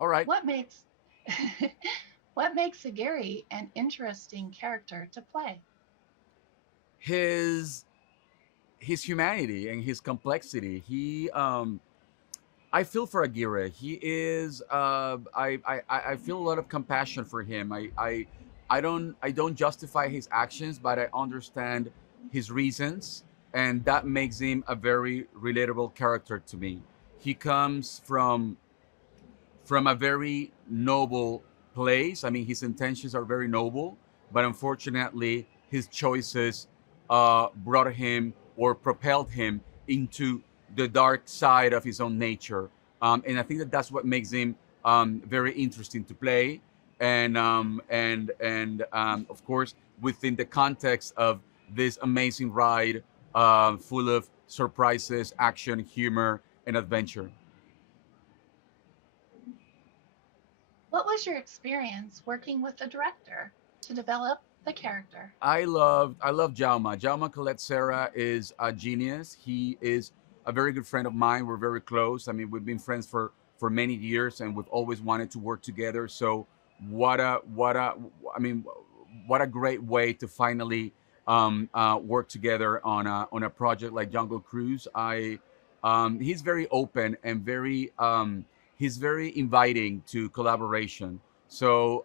All right. What makes what makes Sagiri an interesting character to play? His his humanity and his complexity. I feel for Aguirre. He is. I feel a lot of compassion for him. I don't justify his actions, but I understand his reasons, and that makes him a very relatable character to me. He comes from a very noble place. I mean, his intentions are very noble, but unfortunately, his choices brought him or propelled him into the dark side of his own nature. And I think that that's what makes him very interesting to play. And of course, within the context of this amazing ride, full of surprises, action, humor, and adventure. What was your experience working with the director to develop the character? I love Jauma. Jauma Colette Serra is a genius. He is a very good friend of mine. We're very close. I mean, we've been friends for many years, and we've always wanted to work together. So what a I mean, what a great way to finally work together on a project like Jungle Cruise. I He's very open and very he's very inviting to collaboration. So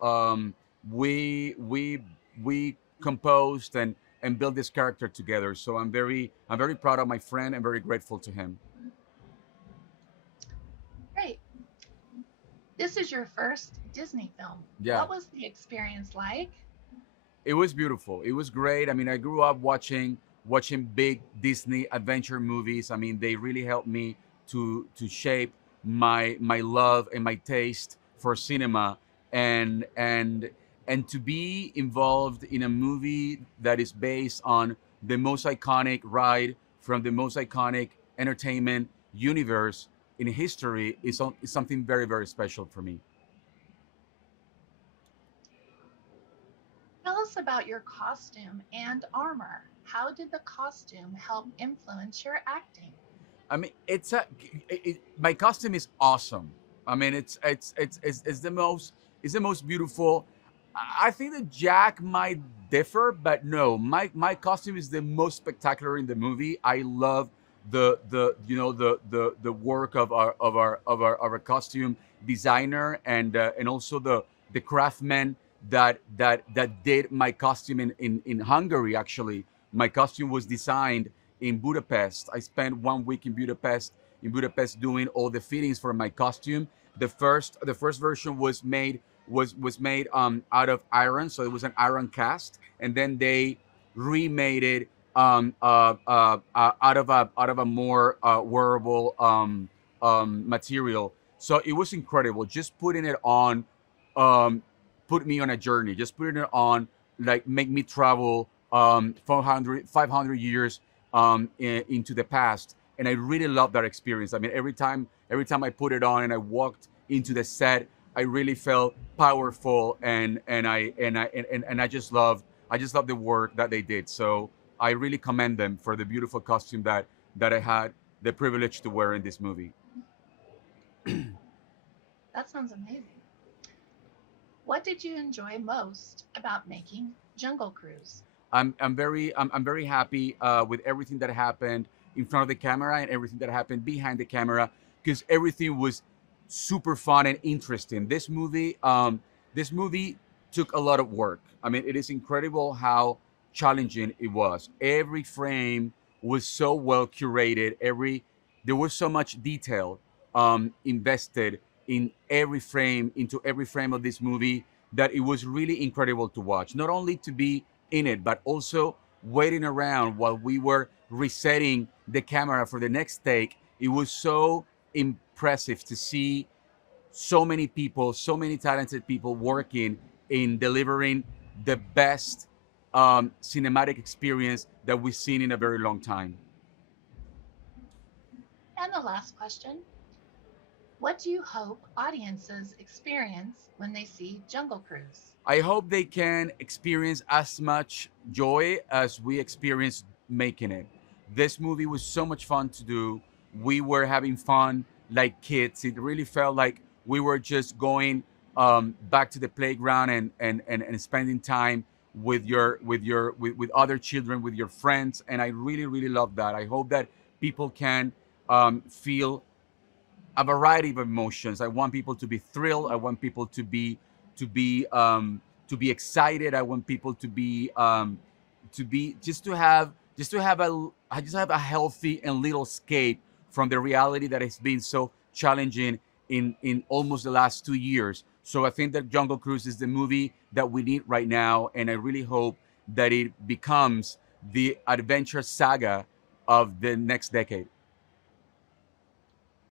we we composed and built this character together. So I'm very proud of my friend and very grateful to him. Great. This is your first Disney film. Yeah, What was the experience like? it was beautiful. It was great. I mean, I grew up watching big Disney adventure movies. I mean, they really helped me to shape my love and my taste for cinema and and and to be involved in a movie that is based on the most iconic ride from the most iconic entertainment universe in history is something very very special for me. Tell us about your costume and armor. How did the costume help influence your acting? I mean, my costume is awesome. I mean, it's the most beautiful. I think that Jack might differ, but no, my costume is the most spectacular in the movie. I love the the work of our costume designer and also the craftsman that did my costume in Hungary. Actually, my costume was designed in Budapest. I spent 1 week in Budapest doing all the fittings for my costume. The first version was made out of iron, so it was an iron cast, and then they remade it out of a more wearable material. So it was incredible. Just putting it on um, put me on a journey. Just putting it on like make me travel 500 years into the past, and I really love that experience. I mean, every time I put it on and I walked into the set, I really felt powerful, and I just love the work that they did. So I really commend them for the beautiful costume that I had the privilege to wear in this movie. That sounds amazing. What did you enjoy most about making Jungle Cruise? I'm very happy with everything that happened in front of the camera and everything that happened behind the camera because everything was super fun and interesting. This movie took a lot of work. I mean, it is incredible how challenging it was. Every frame was so well curated. There was so much detail invested in every frame of this movie that it was really incredible to watch. Not only to be in it, but also waiting around while we were resetting the camera for the next take. It was so impressive to see so many people, so many talented people working in delivering the best cinematic experience that we've seen in a very long time. And the last question: what do you hope audiences experience when they see Jungle Cruise? I hope they can experience as much joy as we experienced making it. This movie was so much fun to do. We were having fun like kids. It really felt like we were just going back to the playground and spending time with other children, with your friends. And I really, really love that. I hope that people can feel a variety of emotions. I want people to be thrilled. I want people to be to be excited. I want people to be just to have a I just have a healthy and little escape from the reality that has been so challenging in almost the last 2 years. So I think that Jungle Cruise is the movie that we need right now, and I really hope that it becomes the adventure saga of the next decade.